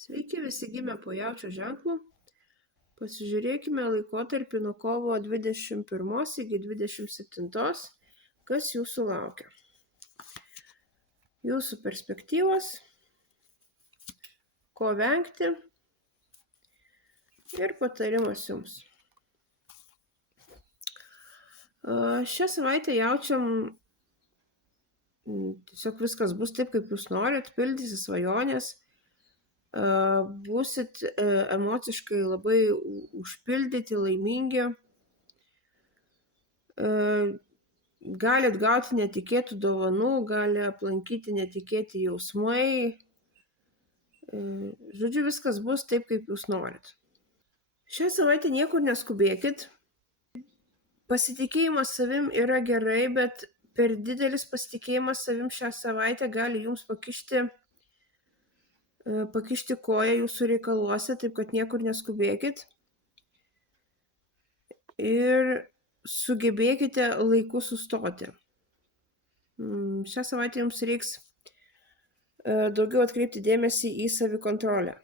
Sveiki visi gimę po jaučio ženklu. Pasižiūrėkime laikotarpį nuo kovo 21 iki 27, kas jūsų laukia. Jūsų perspektyvos, ko vengti ir patarimas jums. Šią savaitę jaučiam tiesiog viskas bus taip, kaip jūs norit, pildysi svajonės, būsit emociškai labai užpildyti, laimingi, galit gauti netikėtų dovanų, gali aplankyti netikėti jausmai. Žodžiu, viskas bus taip, kaip jūs norit. Šią savaitę niekur neskubėkit. Pasitikėjimas savim yra gerai, bet per didelis pasitikėjimas savim šią savaitę gali jums pakišti koją jūsų reikaluose, taip kad niekur neskubėkit. Ir sugebėkite laiku sustoti. Šią savaitę jums reiks daugiau atkreipti dėmesį į savikontrolę.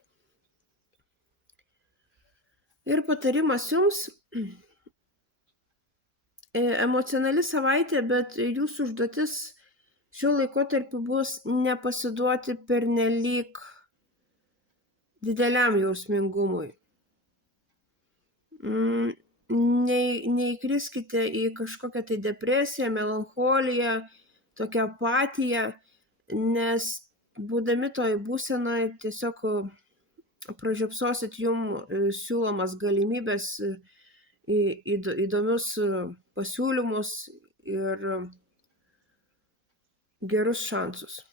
Ir patarimas jums, emocionali savaitė, bet jūsų užduotis šiuo laikotarpiu bus nepasiduoti pernelyg dideliam jausmingumui. Neįkriskite į kažkokią tai depresiją, melancholiją, tokią apatiją, nes būdami toj būsenoje tiesiog pražiopsosit jums siūlomas galimybės, įdomius pasiūlymus ir gerus šansus.